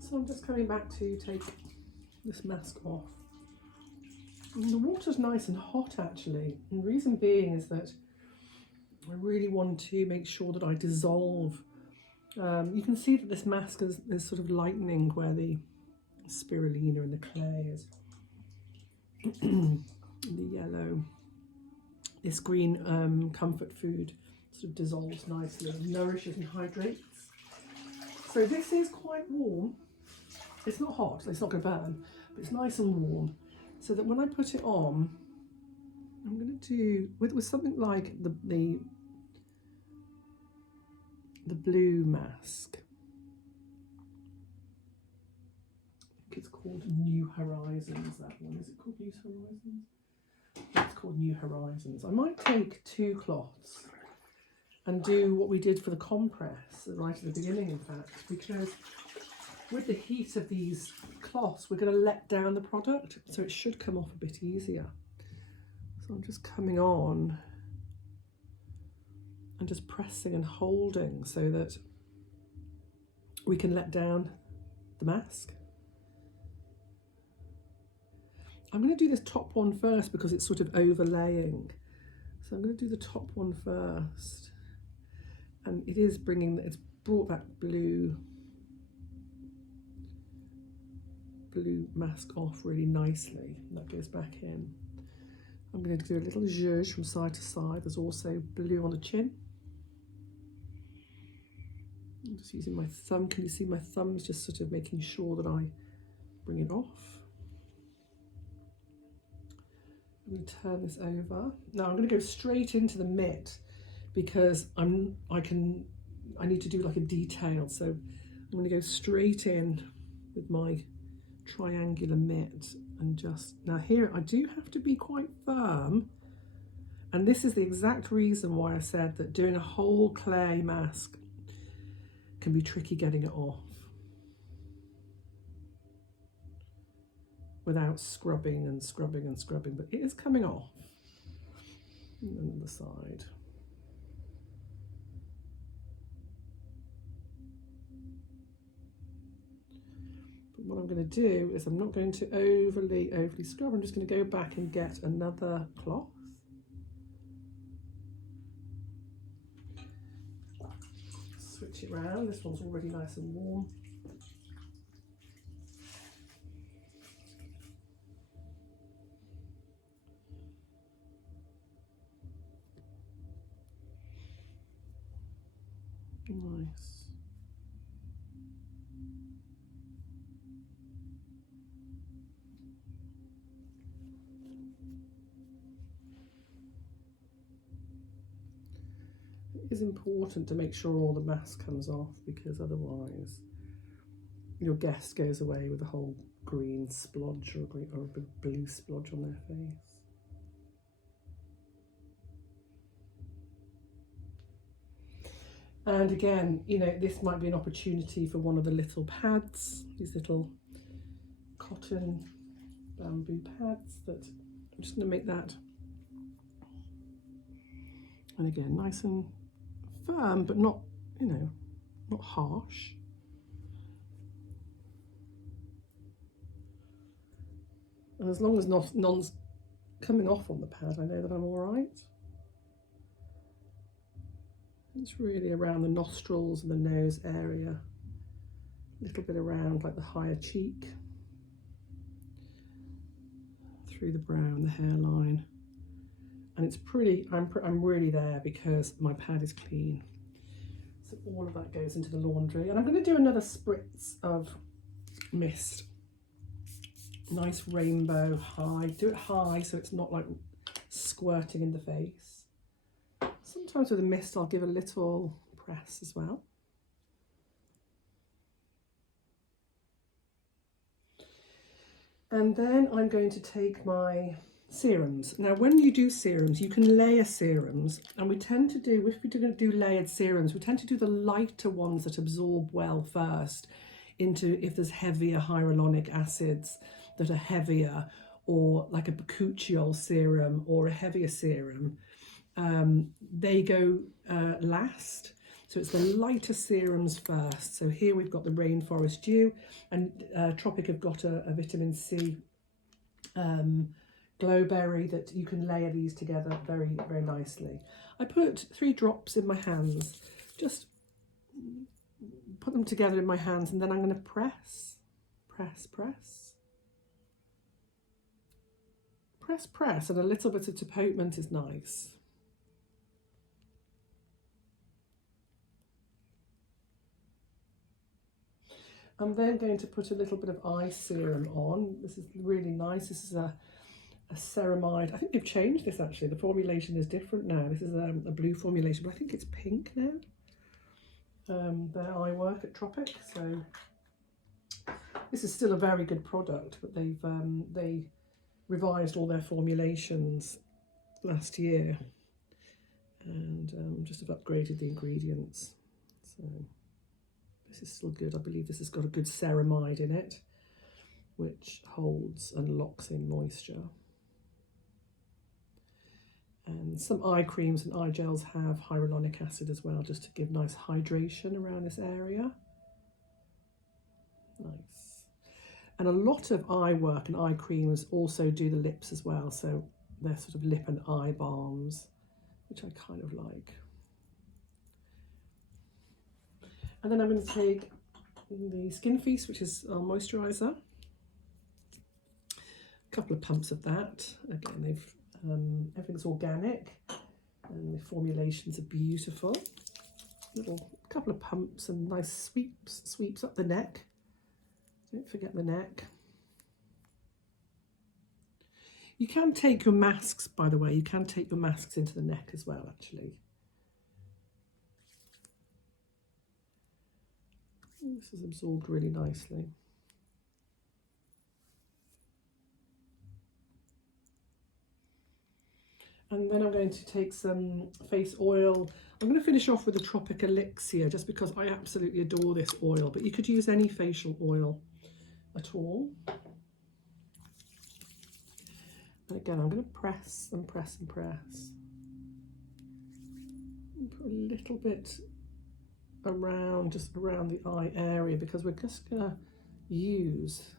So I'm just coming back to take this mask off. And the water's nice and hot actually, and the reason being is that I really want to make sure that I dissolve. You can see that this mask is sort of lightening where the spirulina and the clay is. The yellow, this green comfort food sort of dissolves nicely, nourishes and hydrates. So this is quite warm. It's not hot, so it's not going to burn, but it's nice and warm. So that when I put it on, I'm going to do with something like the blue mask. I think it's called New Horizons, that one. Is it called New Horizons? It's called New Horizons. I might take 2 cloths and do what we did for the compress right at the beginning, in fact, because with the heat of these cloths, we're going to let down the product, so it should come off a bit easier. So I'm just coming on and just pressing and holding so that we can let down the mask. I'm going to do this top one first because it's sort of overlaying. So I'm going to do the top one first. And it is it's brought that blue mask off really nicely. That goes back in. I'm going to do a little zhuzh from side to side. There's also blue on the chin. I'm just using my thumb. Can you see my thumb's just sort of making sure that I bring it off? I'm going to turn this over. Now I'm going to go straight into the mitt because I need to do like a detail. So I'm going to go straight in with my triangular mitt and just, now here I do have to be quite firm, and this is the exact reason why I said that doing a whole clay mask can be tricky getting it off without scrubbing and scrubbing and scrubbing, but it is coming off. And then the side. But what I'm going to do is I'm not going to overly scrub. I'm just going to go back and get another cloth. Switch it around. This one's already nice and warm. Nice. It is important to make sure all the mask comes off, because otherwise your guest goes away with a whole green splodge or a big blue splodge on their face. And again, you know, this might be an opportunity for one of the little pads, these little cotton bamboo pads, that I'm just going to make that, and again, nice and firm, but not, you know, not harsh. And as long as none's coming off on the pad, I know that I'm all right. It's really around the nostrils and the nose area, a little bit around like the higher cheek, through the brow and the hairline. And it's pretty, I'm really there because my pad is clean. So all of that goes into the laundry. And I'm going to do another spritz of mist. Nice rainbow high. Do it high so it's not like squirting in the face. Sometimes with a mist I'll give a little press as well. And then I'm going to take my serums. Now when you do serums, you can layer serums, and we tend to do, if we're going to do layered serums, we tend to do the lighter ones that absorb well first into, if there's heavier hyaluronic acids that are heavier, or like a bakuchiol serum or a heavier serum, they go last. So it's the lighter serums first. So here we've got the Rainforest Dew, and Tropic have got a vitamin C glowberry that you can layer these together very, very nicely. I put 3 drops in my hands, just put them together in my hands, and then I'm going to press, press, press. Press, press, and a little bit of depotement is nice. I'm then going to put a little bit of eye serum on. This is really nice. This is a ceramide. I think they've changed this actually. The formulation is different now. This is a blue formulation, but I think it's pink now. Their eye work at Tropic. So this is still a very good product, but they revised all their formulations last year and just have upgraded the ingredients. So this is still good. I believe this has got a good ceramide in it, which holds and locks in moisture. And some eye creams and eye gels have hyaluronic acid as well, just to give nice hydration around this area. Nice. And a lot of eye work and eye creams also do the lips as well. So they're sort of lip and eye balms, which I kind of like. And then I'm going to take the Skin Feast, which is our moisturiser. A couple of pumps of that. Again, they've everything's organic and the formulations are beautiful. Couple of pumps and nice sweeps up the neck. Don't forget the neck. You can take your masks, by the way, you can take your masks into the neck as well, actually. This is absorbed really nicely. And then I'm going to take some face oil. I'm going to finish off with the Tropic Elixir just because I absolutely adore this oil, but you could use any facial oil at all. And again, I'm going to press and press and press. And put a little bit around, just around the eye area, because we're just going to use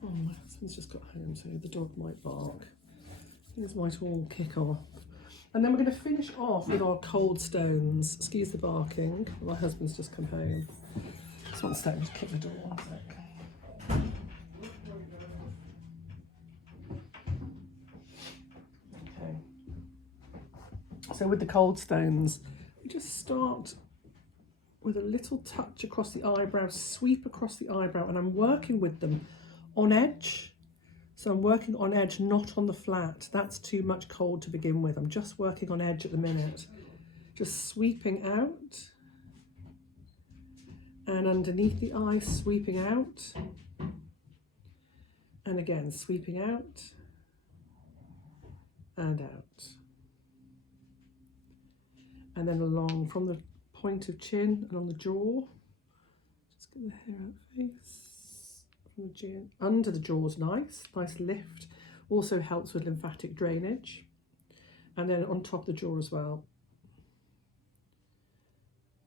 my husband's just got home, so the dog might bark. Things might all kick off. And then we're going to finish off with our cold stones. Excuse the barking. My husband's just come home. Just one sec, just kick the door, one sec. Okay. So with the cold stones, we just start with a little touch across the eyebrow, sweep across the eyebrow, and I'm working with them on edge. So I'm working on edge, not on the flat. That's too much cold to begin with. I'm just working on edge at the minute. Just sweeping out. And underneath the eye, sweeping out. And again, sweeping out. And out. And then along from the point of chin and on the jaw. Just get the hair out of the face. Under the jaws, nice lift. Also helps with lymphatic drainage. And then on top of the jaw as well.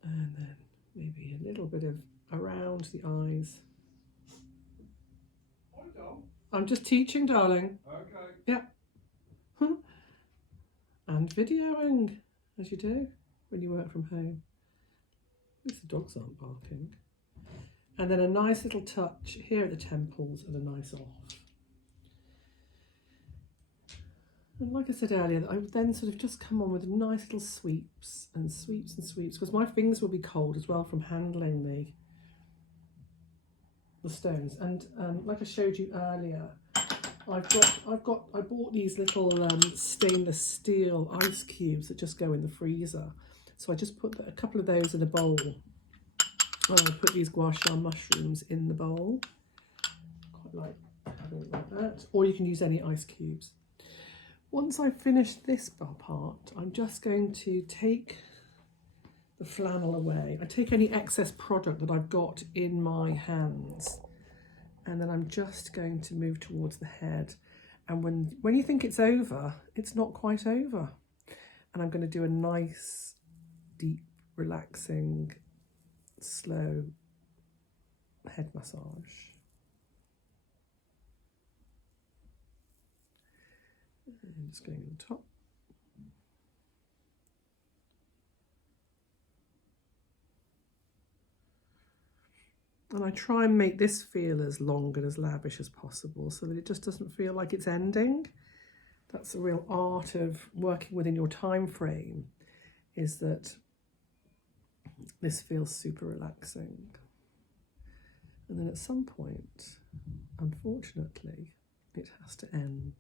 And then maybe a little bit of around the eyes. I'm just teaching, darling. Okay. Yeah. And videoing, as you do when you work from home. At least the dogs aren't barking. And then a nice little touch here at the temples and a nice off. And like I said earlier, I would then sort of just come on with nice little sweeps and sweeps and sweeps, because my fingers will be cold as well from handling the stones. And like I showed you earlier, I bought these little stainless steel ice cubes that just go in the freezer. So I just put a couple of those in a bowl. And I put these gua sha mushrooms in the bowl. Quite like having it like that. Or you can use any ice cubes. Once I've finished this part, I'm just going to take the flannel away. I take any excess product that I've got in my hands, and then I'm just going to move towards the head. And when you think it's over, it's not quite over. And I'm going to do a nice, deep, relaxing, slow head massage. And just going on top. And I try and make this feel as long and as lavish as possible so that it just doesn't feel like it's ending. That's the real art of working within your time frame, is that this feels super relaxing. And then at some point, unfortunately, it has to end.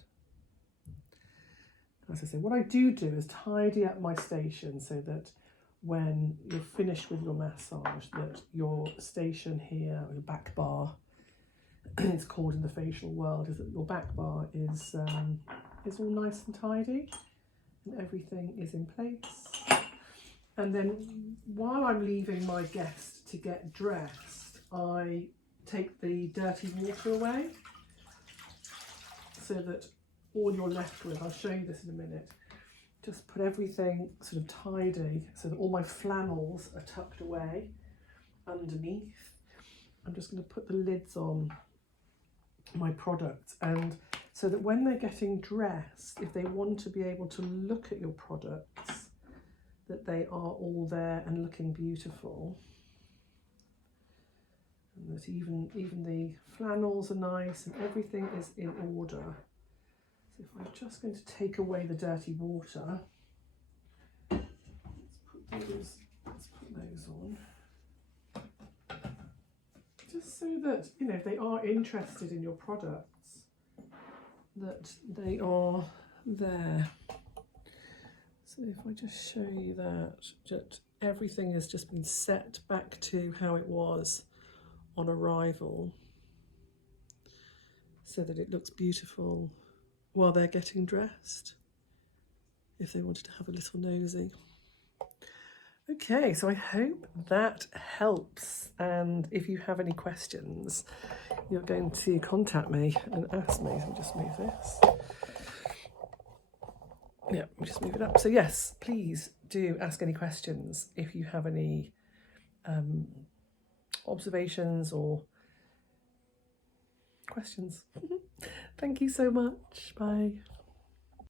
As I say, what I do is tidy up my station so that when you're finished with your massage, that your station here, or your back bar, it's called in the facial world, is that your back bar is all nice and tidy and everything is in place. And then while I'm leaving my guest to get dressed, I take the dirty water away so that all you're left with, I'll show you this in a minute, just put everything sort of tidy so that all my flannels are tucked away underneath. I'm just going to put the lids on my products, and so that when they're getting dressed, if they want to be able to look at your products, that they are all there and looking beautiful. And that even the flannels are nice and everything is in order. So if I'm just going to take away the dirty water, let's put those on. Just so that, you know, if they are interested in your products, that they are there. So if I just show you that everything has just been set back to how it was on arrival, so that it looks beautiful while they're getting dressed, if they wanted to have a little nosy. Okay, so I hope that helps, and if you have any questions, you're going to contact me and ask me. So I'll just move this. Yeah, we'll just move it up. So yes, please do ask any questions if you have any observations or questions. Thank you so much. Bye.